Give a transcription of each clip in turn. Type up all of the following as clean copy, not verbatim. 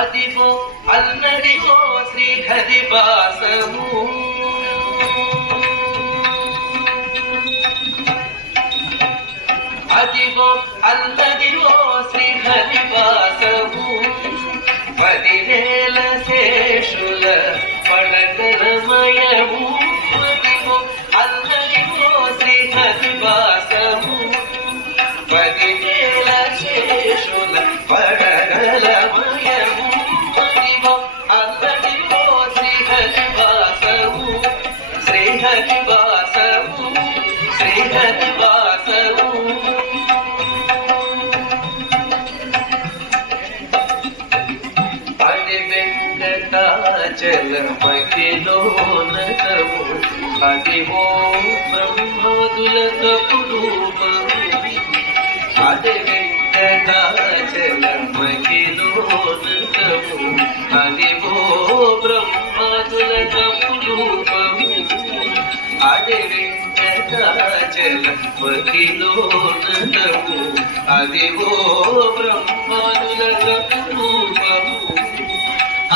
అదిగో అల్లదిగో శ్రీహరివాసము అదిగో అల్లదిగో శ్రీహరివాసము 10,000 శేషుల పడగలమయము అదిగో అల్లదిగో శ్రీహరివాసము 10,000 శేషుల పడగలమయము అదిగో అల్లదిగో శ్రీహరివాసము శ్రీహరివాసము శ్రీహరివాసము చలమకిలోనతము అదివో బ్రహ్మాదుల కపురూపము అదే వెంకటాచలమకిలోనతము అదివో బ్రహ్మాదుల కపురూపము అదే వెంకటాచలమకిలోనతము అదివో బ్రహ్మాదుల కపురూపము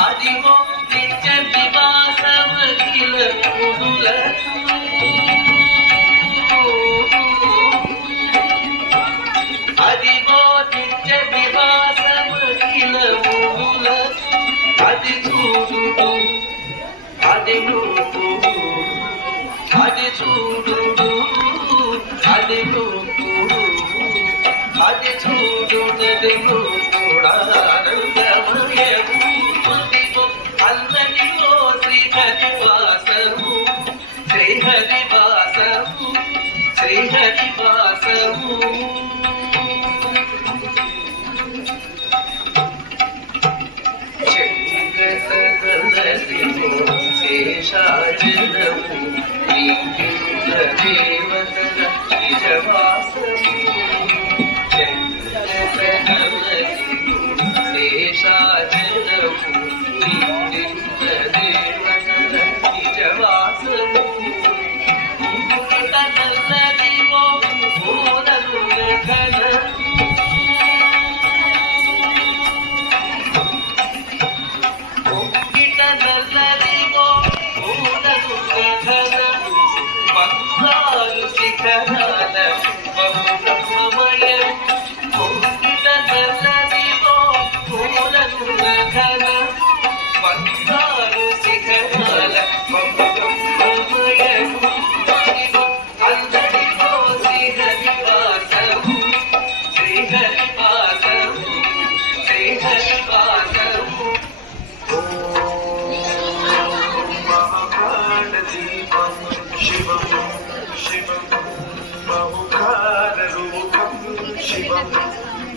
అదివో నిత్య వివాసమఖిల మునులకు అదివో నిత్య వివాసమఖిల మునులకు అది చూడు అది నూడు అది చూడు అది నూడు అది చూడు అది నూడానందమయము అల్లదిగో శ్రీహరివాసము శ్రీహరివాసము శ్రీహరివాసము చెంగతగలసిగో శేషాచలము లింగిల దేవతల నిజవాసము చెంగతగలసిగో శేషాచలము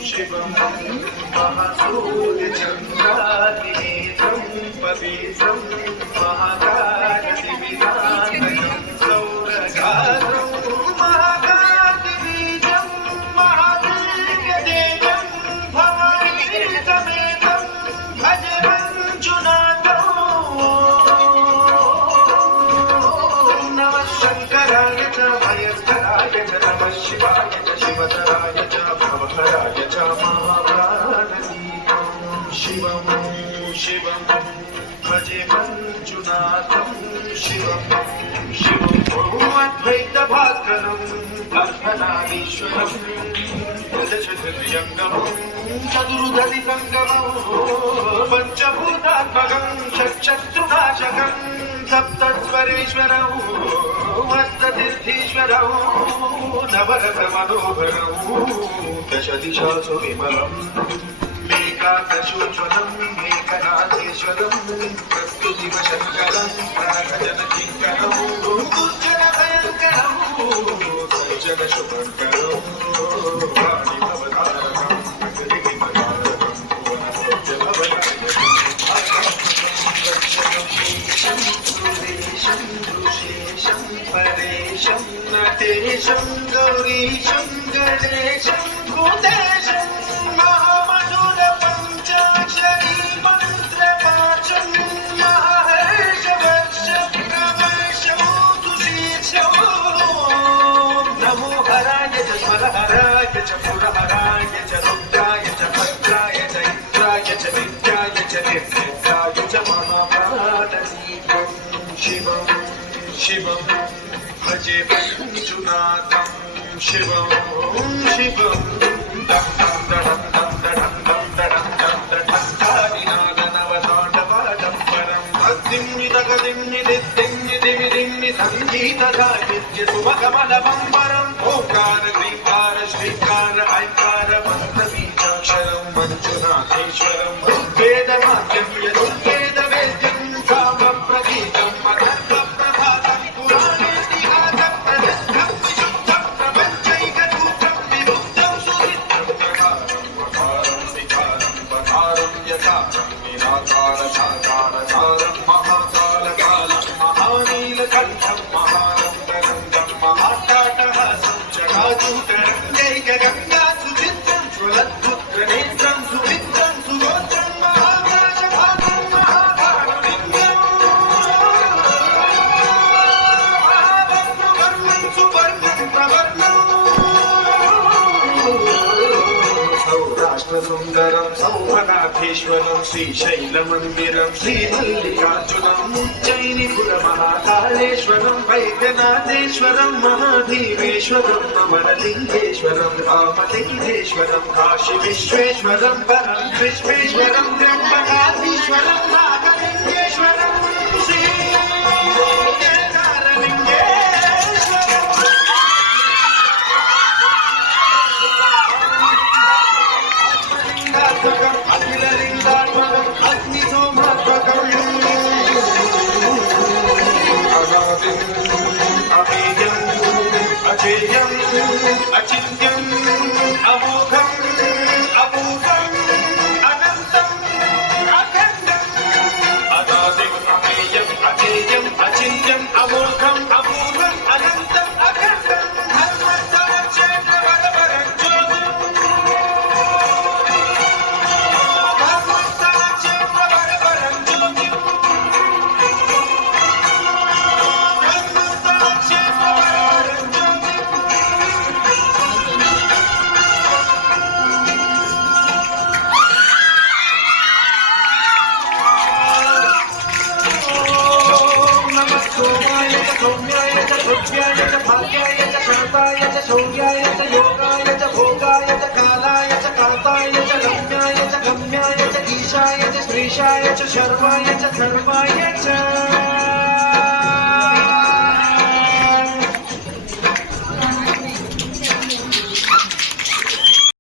शिवं महासूर्यचन्द्रादिनेत्रं पवित्रं महाकालदिविनाथकं सौरगात्रं महाकालबीजं महावीर्यदेवं भवानीतमेतं भजरञ्जुनाथं नमः शङ्कराय च भयस्कराय च नमः शिवाय च शिवतराय च भवहराय च महाप्राणदीपं शिवं शिवं भजे अद्वैतभास्करम् अर्धनारीश्वरम् दशचतुर्यङ्गमम् चतुर्दधिसङ्गमम् पञ्चभूतात्मकम् षट्शत्रुनाशकम् सप्तस्वरेश्वरौ अष्टतीर्थीश्वरौ नवरसमनोहरौ दशदिशासु विमलम् मेकादशोज्वलम् मेकनाथेश्वरम् प्रस्तुतिवशङ्करम् प्रागजनकिङ्करौ दुर्जनभयङ्करौ सर्जनशुभङ्करौ वाणिभवतारकम् अगरिमतारकम् भुवनोज्जलवलयम् सुरेशम् ऋषेशम् परेशम् नटेशम् गौरीशम् गणेशम् भूतेशम् हराय च पुरहराय च रुद्राय च भद्राय च इन्द्राय च नित्याय च निर्निद्राय च महापादनीकम् शिवम् शिवम् भजे मञ्जुनाथम् शिवम् शिवम् दं दं दडं दं दडं दं दडं दं दडं धारिनादनवताण्डवाडम्बरम् तद्दिम्नितगदिम्निदिद्दिम्निदिमिदिम्नि सङ्गीतसाहित्य सुमकमलबम्बरम् ओङ्कार ग्रीकार श्रीकार ऐकार मन्त्रबीजाक्षरं मञ्जुनाथेश्वरम् वेदमाद्यं यदुर्वेदवेद्यं कामप्रतीकम् अथर्वप्रभातं पुराणेतिहासप्रसिद्धं विशुद्धं प्रपञ्चैकसूत्रं विरुद्धं सुचित्रं प्रकारं वकारं विकारं वकारं यकारं निराकारसाकारसारं महाकालकालं महानीलकण्ठं महारङ्गरङ्गं महाटाटहासं जगाजूतरङ्गैकगङ्गा सुचित्रं ज्वलद्भुत्रनेत्रं सुमित्रं सुगोत्रं महावर्षभागं महाभागलिङ्गम् महावर्णवर्णं सुवर्णं प्रवर्णम् सौराष्ट्रसुन्दरं सौमनाथेश्वरं श्रीशैलमन्दिरं श्रीमल्लिकार्जुनम् उज्जयिनिपुरमहाकालेश्वरं वैद्यनाथेश्वरं महाधीरेश्वरं अमरलिङ्गेश्वरं रामलिङ्गेश्वरं काशीविश्वेश्वरं परं विश्वेश्वरं त्र्यम्बकाधीश्वरं नागलिङ्गेश्वरं अखिललिङ्गात्मकम् अग्निसोमात्मकम् अनादिम् अमेयम् अजेयम् अचिन्त्यम् अमोघम् अपूर्वम् अनन्तम् अखण्डम् अनादिम् अमेयम् अजेयम् अचिन्त्यम् अमोघम् अपूर्वम् अनन्तम् अखण्डम् धर्मस्थलक्षेत्रवरवरं ज्योतिम् सौम्याय च भव्याय च भाग्याय च शान्ताय च शौर्याय च योगाय च भोगाय च कालाय च काताय च रम्याय च गम्याय च ईशाय च श्रीशाय च शर्वाय च सर्वाय च